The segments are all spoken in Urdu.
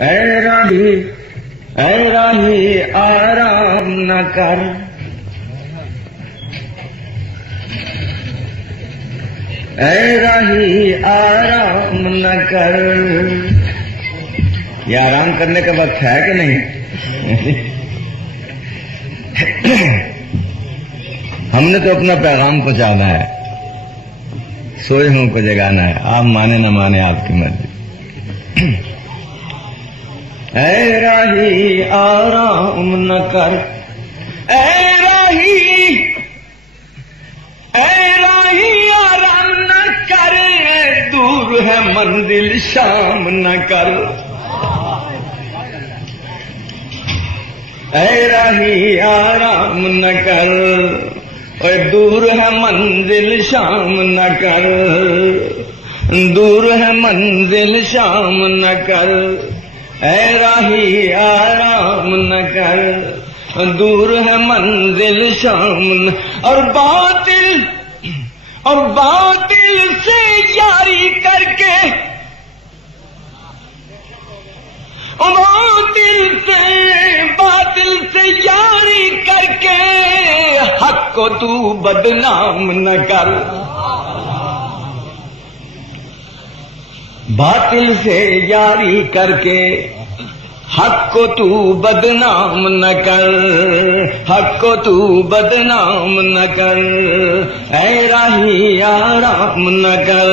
اے راہی آرام نہ کر، اے راہی آرام نہ کر۔ یہ آرام کرنے کا وقت ہے کہ نہیں؟ ہم نے تو اپنا پیغام پہنچانا ہے، سوئے ہوں کو جگانا ہے، آپ مانے نہ مانے آپ کی مرضی۔ اے راہی آرام نہ کر، اے راہی آرام نہ کر، دور ہے منزل شام نہ کر۔ اے راہی آرام نہ کر، اے دور ہے منزل شام نہ کر، دور ہے منزل شام نہ کر۔ اے راہی آرام نہ کر، دور ہے منزل شام نہ، اور باطل سے یاری کر کے، باطل سے یاری کر کے حق کو تو بدنام نہ کر۔ باطل سے یاری کر کے حق کو تو بدنام نہ کر، حق کو تو بدنام نہ کر۔ اے راہی آرام نہ کر،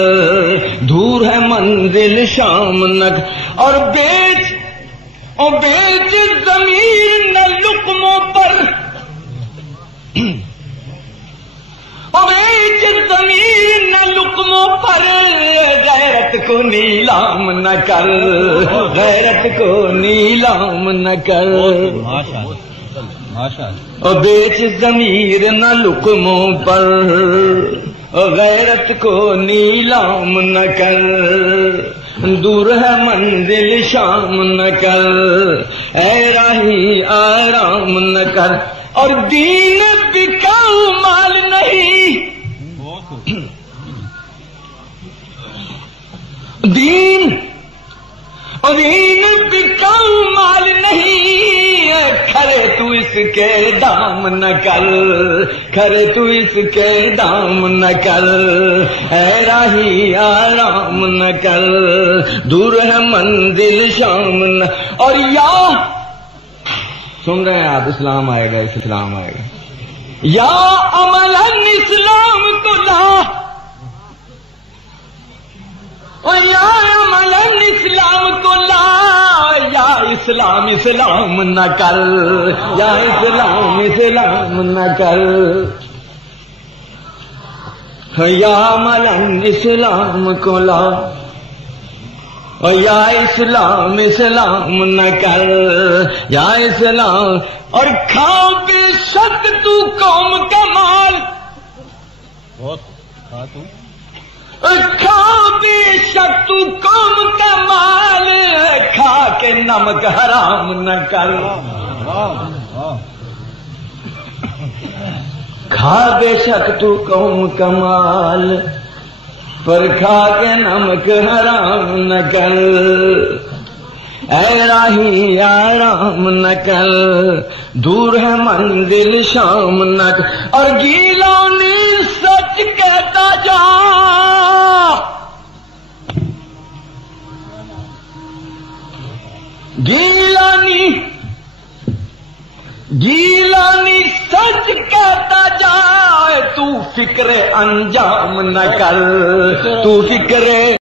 دور ہے منزل شام نہ کر، اور بیچ زمین نہ لقموں پر، بیچ زمین نہ لقموں پر، غیرت کو نیلام نہ کر، غیرت کو نیلام نہ کر۔ اور بیچ ضمیر نہ لقموں پر، غیرت کو نیلام نہ کر، دور ہے منزل شام نہ کر۔ اے راہی آرام نہ کر، اور دین بکاؤ مال نہیں، دین بکاؤ مال نہیں، کھڑے تو اس کے دام نہ کر، کھڑے تو اس کے دام نہ کر۔ اے راہی آرام نہ کر، دور ہے منزل شام نہ، اور یا سن رہے ہیں آپ، اسلام آئے گا، اسلام آئے گا، یا عملاً اسلام کو لا، یا عملاً اسلام کو لا، یا اسلام نہ کر، یا اسلام نہ کر، یا عملاً اسلام کو لا، یا اسلام نہ کر، یا اسلام، اور کھا بے شک تو قوم کا مال، کھا بے شک تو قوم کا مال، کھا کے نمک حرام نہ کر، کھا بے شک تو قوم کا مال، پر کھا کے نمک حرام نہ کر۔ اے راہی آرام نہ کر، دور ہے منزل شام نہ کر، اور گیلانی سچ کہتا جا، گیلانی سچ کہتا جا، تو فکر انجام نہ کر، تو فکر